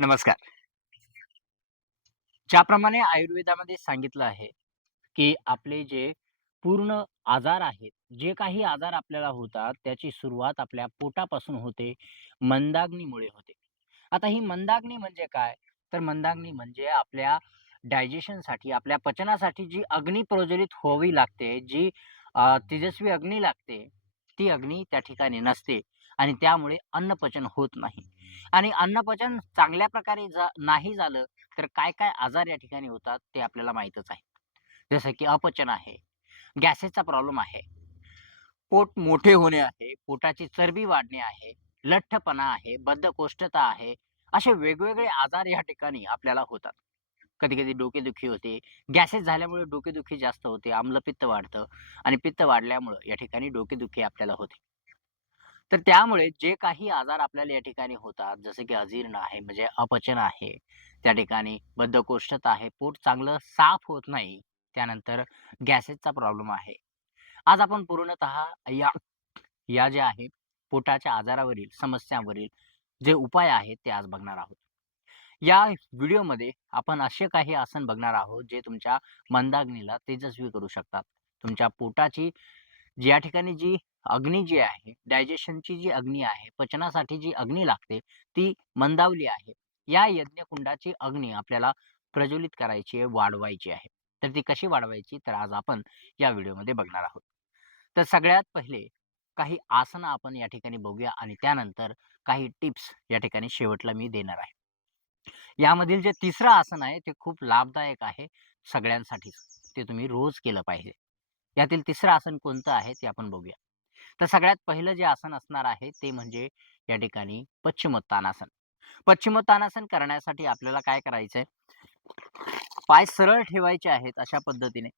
नमस्कार. ज्याप्रमाणे आयुर्वेदामध्ये सांगितलं आहे, की आपले जे पूर्ण आजार आहेत, जे काही आजार आपल्याला होतात, त्याची सुरुवात आपल्या पोटापासून होते, मंदाग्नीमुळे होते. आता ही मंदाग्नी म्हणजे काय? तर मंदाग्नी म्हणजे आपल्या डायजेशनसाठी, आपल्या पचनासाठी जी अग्नी प्रज्वलित व्हावी लागते, जी तेजस्वी अग्नी लागते, ती अग्नी त्या ठिकाणी नसते आणि त्यामुळे अन्नपचन होत नाही. आणि अन्नपचन चांगल्या प्रकारे नाही झालं, तर काय-काय आजार या ठिकाणी होतात ते आपल्याला माहीतच आहे. जसं की अपचन आहे, गॅसेसचा प्रॉब्लेम आहे, पोट मोठे होणे आहे, पोटाची चरबी वाढणे आहे, लठ्ठपणा आहे, बद्धकोष्ठता आहे. असे वेगवेगळे आजार या ठिकाणी आपल्याला होतात. कधी-कधी डोकेदुखी होते. गॅसेस झाल्यामुळे डोकेदुखी जास्त होते. आम्लपित्त वाढतं आणि पित्त वाढल्यामुळं या ठिकाणी डोकेदुखी आपल्याला होते. तर त्यामुळे जे काही आजार आपल्याला या ठिकाणी होतात, जसं की अजीर्ण आहे, म्हणजे अपचन आहे, त्या ठिकाणी बद्धकोष्ठता आहे, पोट चांगलं साफ होत नाही. त्यानंतर गॅसेसचा प्रॉब्लेम आहे. आज आपण पूर्णतः या या ज्या आहे पोटाच्या आजारावरील, समस्यांवरील जे उपाय आहेत, ते आज बघणार आहोत. या व्हिडिओमध्ये आपण असे काही आसन बघणार आहोत, जे तुमच्या मंदाग्नीला तेजस्वी करू शकतात. तुमच्या पोटाची ज्या ठिकाणी जी अग्नी जी आहे, डायजेशनची जी अग्नी आहे, पचनासाठी जी अग्नी लागते, ती मंदावली आहे. या यज्ञकुंडाची अग्नी आपल्याला प्रज्वलित करायची आहे, वाढवायची आहे. तर ती कशी वाढवायची? तर आज आपण या व्हिडिओमध्ये बघणार आहोत. तर सगळ्यात पहिले काही आसनं आपण या ठिकाणी बघूया आणि त्यानंतर काही टिप्स या ठिकाणी शेवटला मी देणार आहे. यामधील जे तिसरं आसन आहे, ते खूप लाभदायक आहे सगळ्यांसाठीच. ते तुम्ही रोज केलं पाहिजे. यातील तिसरं आसन कोणतं आहे ते आपण बघूया. तर सगळ्यात पहिलं जे आसन असणार आहे ते म्हणजे या ठिकाणी पश्चिमोत्तानासन. पश्चिमोत्तानासन करण्यासाठी आपल्याला काय करायचंय, पाय सरळ ठेवायचे आहेत अशा पद्धतीने.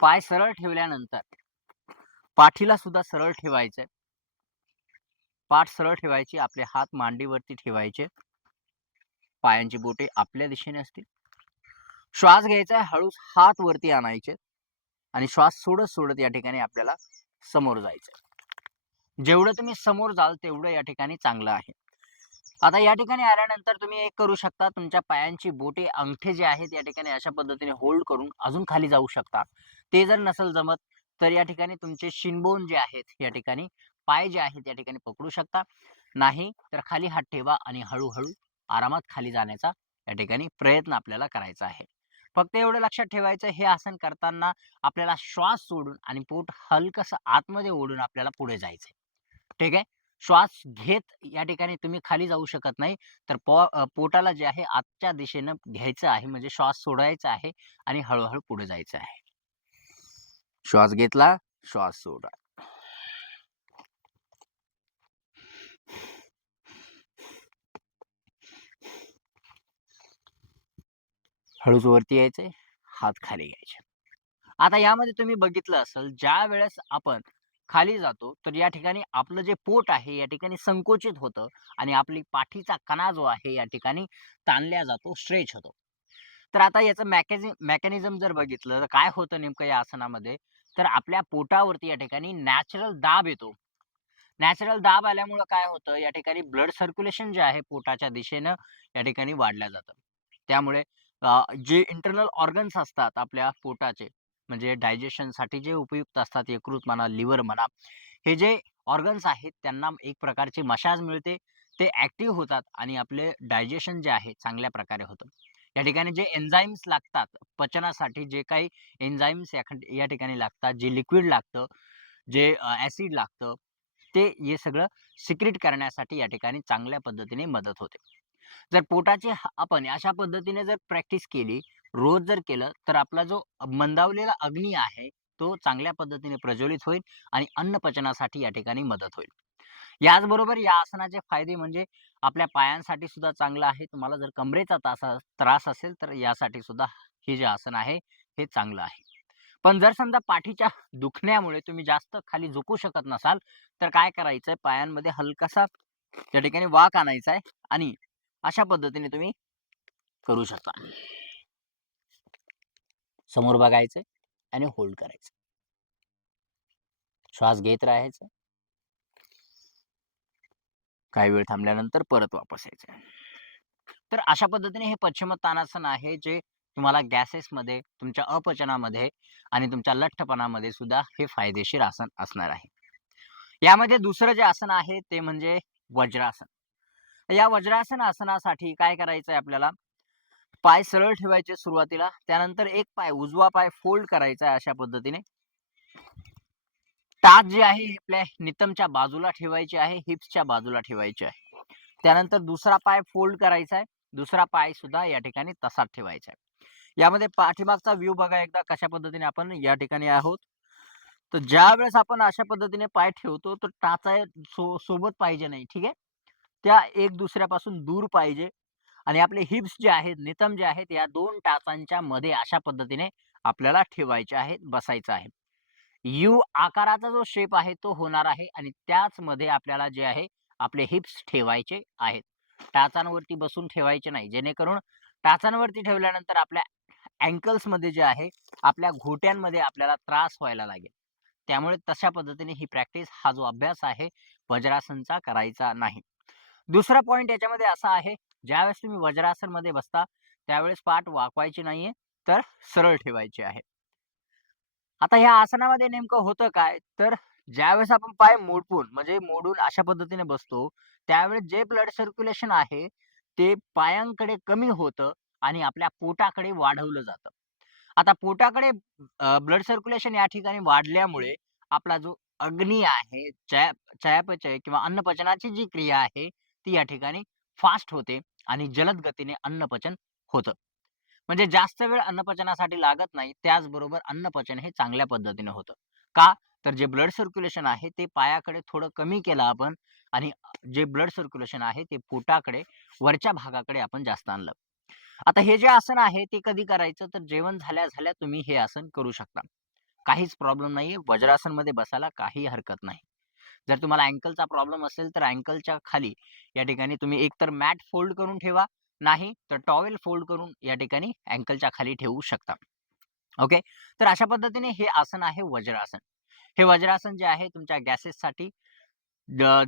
पाय सरळ ठेवल्यानंतर पाठीला सुद्धा सरळ ठेवायचंय. पाठ सरळ ठेवायची, आपले हात मांडीवरती ठेवायचे, पायांची बोटे आपल्या दिशेने असतील. श्वास घ्यायचा आहे, हळूच हात वरती आणायचे आणि श्वास सोडत-सोडत या ठिकाणी आपल्याला समोर जायचंय. जेवढं तुम्ही समोर जाल तेवढं या ठिकाणी चांगलं आहे. आता या ठिकाणी आल्यानंतर तुम्ही एक करू शकता, तुमच्या पायांची बोटे, अंगठे जे आहेत या ठिकाणी अशा पद्धतीने होल्ड करून अजून खाली जाऊ शकता. ते जर नसेल जमत, तर या ठिकाणी तुमचे शिनबोन जे आहेत या ठिकाणी, पाय जे आहेत या ठिकाणी पकडू शकता. नाही तर खाली हात ठेवा आणि हळू आरामात खाली जाण्याचा या ठिकाणी प्रयत्न आपल्याला करायचा आहे. फक्त एवढं लक्षात ठेवायचं, हे आसन करताना आपल्याला श्वास सोडून आणि पोट हलकसं आतमध्ये ओढून आपल्याला पुढे जायचंय. ठीक आहे. श्वास घेत या ठिकाणी तुम्ही खाली जाऊ शकत नाही. तर पोटाला जे आहे आतच्या दिशेनं घ्यायचं आहे, म्हणजे श्वास सोडायचा आहे आणि हळू पुढे जायचं आहे. श्वास घेतला, श्वास सोडा. हळूच वरती यायचंय, हात खाली घ्यायचे. आता यामध्ये तुम्ही बघितलं असेल, ज्यावेळेस आपण खाली जातो, तर या ठिकाणी आपलं जे पोट आहे, या ठिकाणी संकोचित होतं आणि आपली पाठीचा कणा जो आहे, या ठिकाणी ताणला जातो, स्ट्रेच होतो. तर आता याचं मेकॅनिझम जर बघितलं, तर काय होतं नेमकं या आसनामध्ये, तर आपल्या पोटावरती या ठिकाणी नॅचरल दाब येतो. नॅचरल दाब आल्यामुळं काय होतं, या ठिकाणी ब्लड सर्क्युलेशन जे आहे पोटाच्या दिशेनं या ठिकाणी वाढलं जातं. त्यामुळे जे इंटर्नल ऑर्गन्स असतात आपल्या पोटाचे, म्हणजे डायजेशनसाठी जे उपयुक्त असतात, यकृत म्हणा, लिव्हर म्हणा, हे जे ऑर्गन्स आहेत त्यांना एक प्रकारची मशाज मिळते. ते ॲक्टिव्ह होतात आणि आपले डायजेशन जे आहे चांगल्या प्रकारे होतं. या ठिकाणी जे एन्झाइम्स लागतात पचनासाठी, जे काही एन्झाइम्स या ठिकाणी लागतात, जे लिक्विड लागतं, जे ॲसिड लागतं, ते हे सगळं सिक्रीट करण्यासाठी या ठिकाणी चांगल्या पद्धतीने मदत होते. जर पोटाची आपण अशा पद्धतीने जर प्रॅक्टिस केली, रोज जर केलं, तर आपला जो मंदावलेला अग्नी आहे, तो चांगल्या पद्धतीने प्रज्वलित होईल आणि अन्नपचनासाठी या ठिकाणी मदत होईल. याचबरोबर या आसनाचे फायदे म्हणजे आपल्या पायांसाठी सुद्धा चांगलं आहे. तुम्हाला जर कमरेचा त्रास असेल, तर यासाठी सुद्धा हे जे आसन आहे, हे चांगलं आहे. पण जर समजा पाठीच्या दुखण्यामुळे तुम्ही जास्त खाली झुकू शकत नसाल, तर काय करायचंय, पायांमध्ये हलकासा त्या ठिकाणी वाक आणायचा आहे आणि अशा पद्धतीने तुम्ही करू शकता. समोर बघायचंय आणि होल्ड करायचं. श्वास घेत राहायचा. काही वेळ थांबल्यानंतर परत वापस यायचं. तर अशा पद्धतीने हे पश्चिमोत्तानासन आहे, जे तुम्हाला गॅसेसमध्ये, तुमच्या अपचनामध्ये आणि तुमच्या लठ्ठपणामध्ये सुद्धा हे फायदेशीर आसन असणार आहे. यामध्ये दुसरं जे आसन आहे ते म्हणजे वज्रासन. या वज्रासन आसनासाठी काय करायचंय आपल्याला, पाय सरळ ठेवायचे सुरुवातीला. त्यानंतर एक पाय, उजवा पाय फोल्ड करायचा आहे अशा पद्धतीने. टाच जी आहे ही आपल्या नितंबच्या बाजूला ठेवायची आहे, हिप्सच्या बाजूला ठेवायची आहे. त्यानंतर दुसरा पाय फोल्ड करायचा आहे. दुसरा पाय सुद्धा या ठिकाणी तसाच ठेवायचा आहे. यामध्ये पाठीमागचा व्ह्यू बघा एकदा कशा पद्धतीने आपण या ठिकाणी आहोत. तर ज्यावेळेस आपण अशा पद्धतीने पाय ठेवतो, तर टाचा सोबत पाहिजे नाही, ठीक आहे. त्या एक दुसऱ्यापासून दूर पाहिजे आणि आपले हिप्स जे आहेत, नितंब जे आहेत, या 2 टाचांच्या मध्ये अशा पद्धतीने आपल्याला ठेवायचे आहेत, बसायचं आहे. यू आकाराचा जो शेप आहे तो होणार आहे आणि त्याचमध्ये आपल्याला जे आहे आपले हिप्स ठेवायचे आहेत. टाचांवरती बसून ठेवायचे नाही. जेणेकरून टाचांवरती ठेवल्यानंतर आपल्या अँकल्समध्ये जे आहे, आपल्या घोट्यांमध्ये आपल्याला त्रास व्हायला लागेल. त्यामुळे तशा पद्धतीने ही प्रॅक्टिस, हा जो अभ्यास आहे वज्रासनचा करायचा नाही. दुसरा पॉइंट याच्यामध्ये असा आहे, ज्यावेळेस तुम्ही वज्रासनमध्ये बसता, त्यावेळेस पाठ वाकवायची नाहीये, तर सरळ ठेवायची आहे. आता ह्या आसनामध्ये नेमकं होतं काय, तर ज्यावेळेस आपण पाय मोडून म्हणजे मोडून अशा पद्धतीने बसतो, त्यावेळेस जे ब्लड सर्क्युलेशन आहे, ते पायांकडे कमी होतं आणि आपल्या पोटाकडे वाढवलं जातं. आता पोटाकडे ब्लड सर्क्युलेशन या ठिकाणी वाढल्यामुळे आपला जो अग्नी आहे, चयापचय किंवा अन्नपचनाची जी क्रिया आहे, ती या ठिकाणी फास्ट होते आणि जलद गतीने अन्नपचन होतं. म्हणजे जास्त वेळ अन्नपचनासाठी लागत नाही. त्याचबरोबर अन्नपचन हे चांगल्या पद्धतीने होतं. का? तर जे ब्लड सर्क्युलेशन आहे ते पायाकडे थोडं कमी केलं आपण आणि जे ब्लड सर्क्युलेशन आहे ते पोटाकडे, वरच्या भागाकडे आपण जास्त आणलं. आता हे जे आसन आहे ते कधी करायचं, तर जेवण झाल्या-झाल्या तुम्ही हे आसन करू शकता. काहीच प्रॉब्लेम नाहीये. वज्रासनमध्ये बसायला काही हरकत नाही. जर तुम्हाला अँकलचा प्रॉब्लेम असेल, तर अँकलच्या खाली या ठिकाणी तुम्ही एकतर मॅट फोल्ड करून ठेवा, नाही तर टॉवेल फोल्ड करून या ठिकाणी अँकलच्या खाली ठेवू शकता. ओके. तर अशा पद्धतीने हे आसन आहे वज्रासन. हे वज्रासन जे आहे तुमच्या गॅसेससाठी,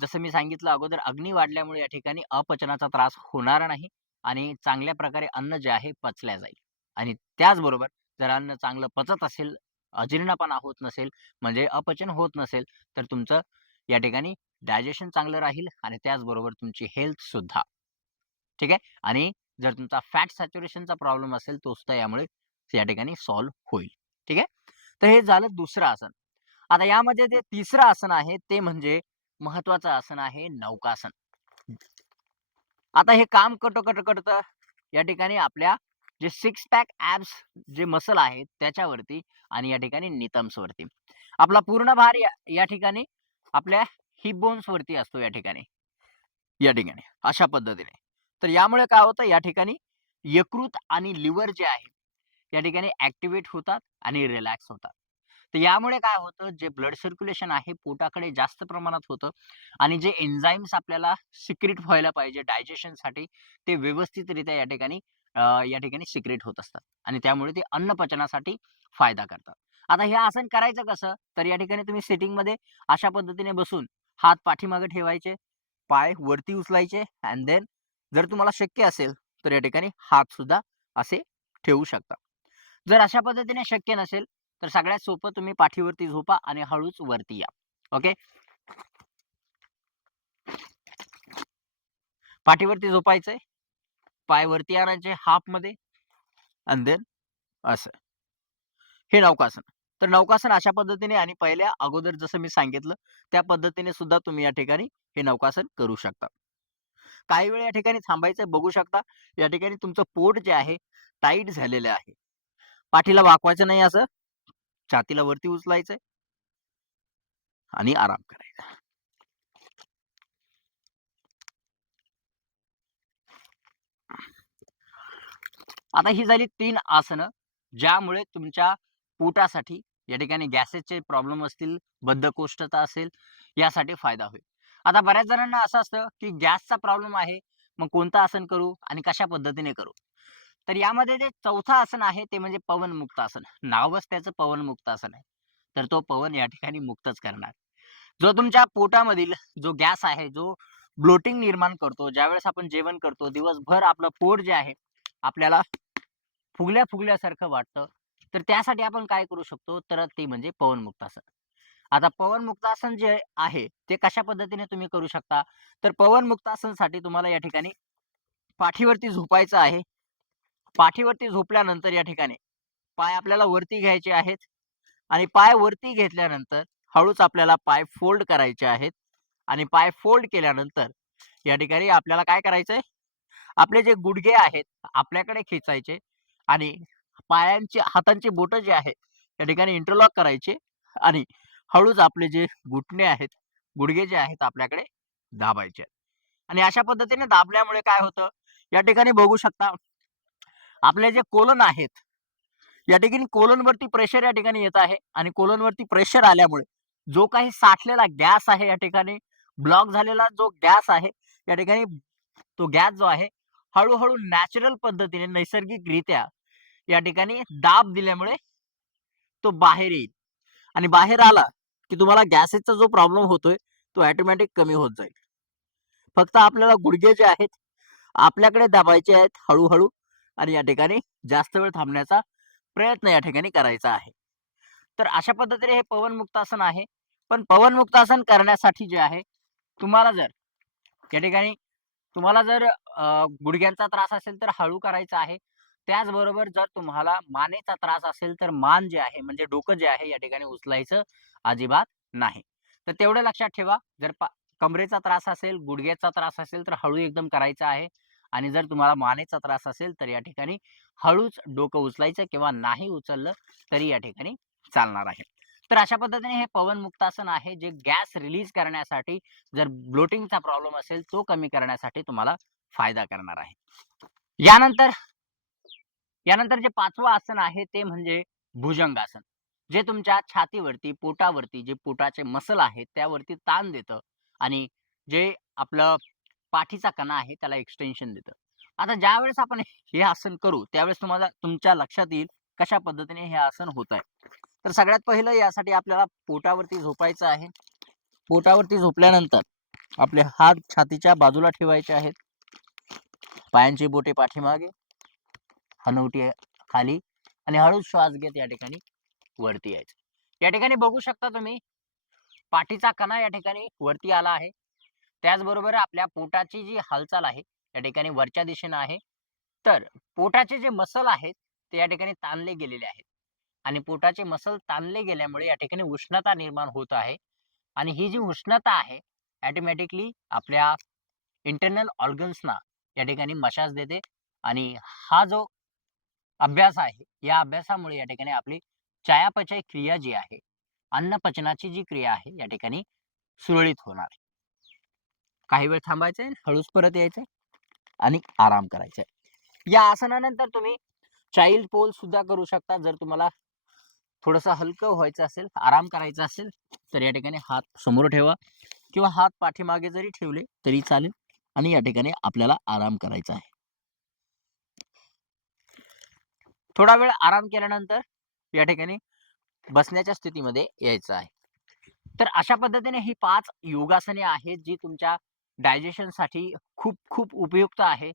जसं मी सांगितलं अगोदर, अग्नी वाढल्यामुळे या ठिकाणी अपचनाचा त्रास होणार नाही आणि चांगल्या प्रकारे अन्न जे आहे पचल्या जाईल. आणि त्याचबरोबर जर अन्न चांगलं पचत असेल, अजीर्णपणा होत नसेल, म्हणजे अपचन होत नसेल, तर तुमचं या ठिकाणी डायजेशन चांगलं राहील आणि त्याचबरोबर तुमची हेल्थ सुद्धा. ठीक आहे. आणि जर तुमचा फॅट सॅच्युरेशनचा प्रॉब्लेम असेल, तो सुद्धा यामुळे या ठिकाणी सॉल्व्ह होईल. ठीक आहे. तर हे झालं दुसरं आसन. आता यामध्ये जे तिसरं आसन आहे ते म्हणजे महत्वाचं आसन आहे नौकासन. आता हे काम करतं या ठिकाणी आपल्या जे सिक्स पॅक ॲब्स जे मसल आहेत त्याच्यावरती आणि या ठिकाणी नितंब्सवरती. आपला पूर्ण भार या या ठिकाणी आपल्या हिप बोन्सवरती असतो या ठिकाणी. या ठिकाणी अशा पद्धतीने. तर यामुळे काय होतं या ठिकाणी यकृत आणि लिव्हर जे आहे, या ठिकाणी ॲक्टिव्हेट होतात आणि रिलॅक्स होतात. तर यामुळे काय होतं, जे ब्लड सर्क्युलेशन आहे पोटाकडे जास्त प्रमाणात होतं आणि जे एन्झाइम्स आपल्याला सिक्रेट व्हायला पाहिजे डायजेशनसाठी, ते व्यवस्थितरित्या या ठिकाणी सिक्रेट होत असतात आणि त्यामुळे ते अन्न पचनासाठी फायदा करतात. आता हे आसन करायचं कसं? तर या ठिकाणी तुम्ही सिटिंगमध्ये अशा पद्धतीने बसून हात पाठीमागे ठेवायचे, पाय वरती उचलायचे अँड देन जर तुम्हाला शक्य असेल, तर या ठिकाणी हात सुद्धा असे ठेवू शकता. जर अशा पद्धतीने शक्य नसेल, तर सगळ्यात सोपं तुम्ही पाठीवरती झोपा आणि हळूच वरती या. ओके. पाठीवरती झोपायचंय, पाय वरती आणायचे हाफमध्ये अँड देन असं. हे नौकासन. तर नौकासन अशा पद्धतीने आणि पहिल्या अगोदर जसं मी सांगितलं, त्या पद्धतीने सुद्धा तुम्ही या ठिकाणी हे नौकासन करू शकता. काही वेळ या ठिकाणी थांबायचं बघू शकता. या ठिकाणी तुमचं पोट जे आहे टाईट झालेलं आहे. पाठीला वाकवायचं नाही असं, छातीला वरती उचलायचंय आणि आराम करायचा. आता ही झाली 3 आसनं, ज्यामुळे तुमच्या पोटासाठी या ठिकाणी गॅसेसचे प्रॉब्लेम असतील, बद्धकोष्ठता असेल, यासाठी फायदा होईल. आता बऱ्याच जणांना असं असतं, की गॅसचा प्रॉब्लेम आहे, मग कोणतं आसन करू आणि कशा पद्धतीने करू? तर यामध्ये जे चौथं आसन आहे ते म्हणजे पवनमुक्त आसन. नावच त्याचं पवनमुक्त आसन आहे. तर तो पवन या ठिकाणी मुक्तच करणार. जो तुमच्या पोटामधील जो गॅस आहे, जो ब्लोटिंग निर्माण करतो. ज्यावेळेस आपण जेवण करतो, दिवसभर आपलं पोट जे आहे, आपल्याला फुगल्या-फुगल्यासारखं वाटतं. तर त्यासाठी आपण काय करू शकतो, तर ते म्हणजे पवनमुक्तासन. आता पवनमुक्तासन जे आहे, ते कशा पद्धतीने तुम्ही करू शकता, तर पवनमुक्तासनसाठी तुम्हाला या ठिकाणी पाठीवरती झोपायचं आहे. पाठीवरती झोपल्यानंतर या ठिकाणी पाय आपल्याला वरती घ्यायचे आहेत आणि पाय वरती घेतल्यानंतर हळूच आपल्याला पाय फोल्ड करायचे आहेत आणि पाय फोल्ड केल्यानंतर या ठिकाणी आपल्याला काय करायचंय, आपले जे गुडघे आहेत आपल्याकडे खेचायचे आणि पायांची हातांची बोटं जी आहेत त्या ठिकाणी इंटरलॉक करायचे आणि हळूच आपले जे घुटणे आहेत, गुडघे जे आहेत आपल्याकडे दाबायचे आहेत. आणि अशा पद्धतीने दाबल्यामुळे काय होतं, या ठिकाणी बघू शकता आपले जे कोलन आहेत, या ठिकाणी कोलनवरती प्रेशर या ठिकाणी येत आहे आणि कोलनवरती प्रेशर आल्यामुळे जो काही साठलेला गॅस आहे या ठिकाणी ब्लॉक झालेला जो गॅस आहे, या ठिकाणी तो गॅस जो आहे हळू-हळू नॅचरल पद्धतीने नैसर्गिकरित्या या ठिकाणी दाब दिल्यामुळे तो बाहेर येईल आणि बाहेर आला, की तुम्हाला गॅसेसचा जो प्रॉब्लेम होतोय, तो ऑटोमॅटिक कमी होत जाईल. फक्त आपल्याला गुडघे जे आहेत, आपल्याकडे दाबायचे आहेत हळू आणि या ठिकाणी जास्त वेळ थांबण्याचा प्रयत्न या ठिकाणी करायचा आहे. तर अशा पद्धतीने हे पवनमुक्तासन आहे. पण पवनमुक्तासन करण्यासाठी जे आहे, तुम्हाला जर या ठिकाणी तुम्हाला जर गुडघ्यांचा त्रास असेल तर हळू करायचा आहे. त्याचबरोबर जर तुम्हाला मानेचा त्रास असेल तर मान जे आहे म्हणजे डोकं जे आहे या ठिकाणी उचलायचं अजिबात नाही. तर तेवढं लक्षात ठेवा. जर कमरेचा त्रास असेल, गुडघ्याचा त्रास असेल तर हळू एकदम करायचा आहे आणि जर तुम्हाला मानेचा त्रास असेल तर या ठिकाणी हळूच डोकं उचलायचं किंवा नाही उचललं तरी या ठिकाणी चालणार आहे. तर अशा पद्धतीने हे पवनमुक्तासन आहे जे गॅस रिलीज करण्यासाठी जर ब्लोटिंगचा प्रॉब्लेम असेल तो कमी करण्यासाठी तुम्हाला फायदा करणार आहे. यानंतर यानंतर जे 5वं आसन आहे ते म्हणजे भुजंगासन. जे तुमच्या छातीवरती, पोटावरती जे पोटाचे मसल आहेत त्यावरती ताण देतं आणि जे आपलं पाठीचा कणा आहे त्याला एक्सटेन्शन देतं. आता ज्यावेळेस आपण हे आसन करू त्यावेळेस तुम्हाला तुमच्या लक्षात येईल कशा पद्धतीने हे आसन होत आहे. तर सगळ्यात पहिलं यासाठी आपल्याला पोटावरती झोपायचं आहे. पोटावरती झोपल्यानंतर आपले हात छातीच्या बाजूला ठेवायचे आहेत. पायांची बोटे पाठीमागे, हनुवटी खाली आणि हळूच श्वास घेत या ठिकाणी वरती यायचं. या ठिकाणी बघू शकता तुम्ही पाठीचा कणा या ठिकाणी वरती आला आहे. त्याचबरोबर आपल्या पोटाची जी हालचाल आहे या ठिकाणी वरच्या दिशेनं आहे. तर पोटाचे जे मसल आहेत ते या ठिकाणी ताणले गेलेले आहेत आणि पोटाचे मसल ताणले गेल्यामुळे या ठिकाणी उष्णता निर्माण होत आहे आणि ही जी उष्णता आहे ऑटोमॅटिकली आपल्या इंटरनल ऑर्गन्सना या ठिकाणी मसाज देते आणि हा जो अभ्यास आहे, या अभ्यासामुळे या ठिकाणी आपली चयापचय क्रिया जी आहे, अन्न पचनाची जी क्रिया आहे, या ठिकाणी सुरळीत होणार आहे. काही वेळ थांबायचंय, हळूच परत यायचंय आणि आराम करायचा आहे. या आसनानंतर तुम्ही चाइल्ड पोज सुद्धा करू शकता. जर तुम्हाला थोडंसं हलकं व्हायचं असेल, आराम करायचा असेल, तर या ठिकाणी हात समोर ठेवा किंवा हात पाठीमागे जरी ठेवले तरी चालेल आणि या ठिकाणी आपल्याला आराम करायचा आहे. थोडा वेळ आराम केल्यानंतर या ठिकाणी बसण्याच्या स्थितीमध्ये यायचं आहे. तर अशा पद्धतीने ही 5 योगासने आहेत, जी तुमच्या डायजेशनसाठी खूप उपयुक्त आहे.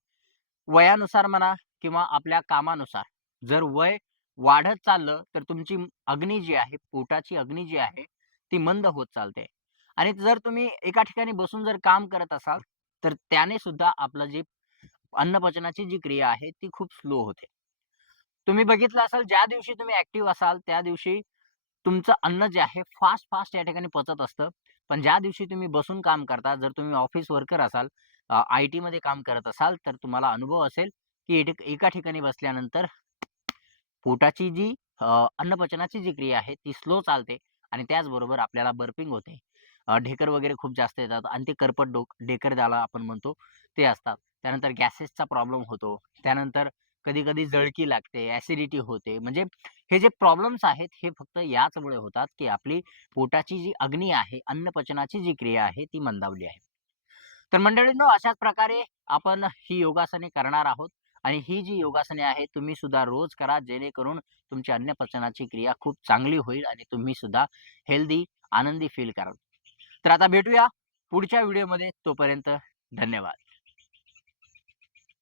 वयानुसार म्हणा किंवा आपल्या कामानुसार. जर वय वाढत चाललं, तर तुमची अग्नी जी आहे, पोटाची अग्नी जी आहे, ती मंद होत चालते. आणि जर तुम्ही एका ठिकाणी बसून जर काम करत असाल, तर त्याने सुद्धा आपलं जे अन्नपचनाची जी क्रिया आहे, ती खूप स्लो होते. तुम्ही बघितलं असाल ज्या दिवशी तुम्ही ॲक्टिव्ह असाल, त्या दिवशी तुमचं अन्न जे आहे फास्ट या ठिकाणी पचत असतं. पण ज्या दिवशी तुम्ही बसून काम करता, जर तुम्ही ऑफिस वर्कर असाल, आय-टीमध्ये काम करत असाल, तर तुम्हाला अनुभव असेल, की एका ठिकाणी बसल्यानंतर पोटाची जी अन्नपचनाची जी क्रिया आहे ती स्लो चालते आणि त्याचबरोबर आपल्याला बर्पिंग होते. ढेकर वगैरे खूप जास्त येतात आणि ते करपट ढेकर ज्याला आपण म्हणतो ते असतात. त्यानंतर गॅसेसचा प्रॉब्लेम होतो. त्यानंतर कधी-कधी जळकी लागते, ॲसिडिटी होते. म्हणजे हे जे प्रॉब्लेम्स आहेत हे फक्त याचमुळे होतात, की आपली पोटाची जी अग्नी आहे, अन्नपचनाची जी क्रिया आहे ती मंदावली आहे. तर मंडळींनो अशाच प्रकारे आपण ही योगासने करणार आहोत आणि ही जी योगासने आहेत तुम्ही सुद्धा रोज करा जेणेकरून तुमची अन्नपचनाची क्रिया खूप चांगली होईल आणि तुम्ही सुद्धा हेल्दी, आनंदी फील कराल. तर आता भेटूया पुढच्या व्हिडिओमध्ये. तोपर्यंत धन्यवाद.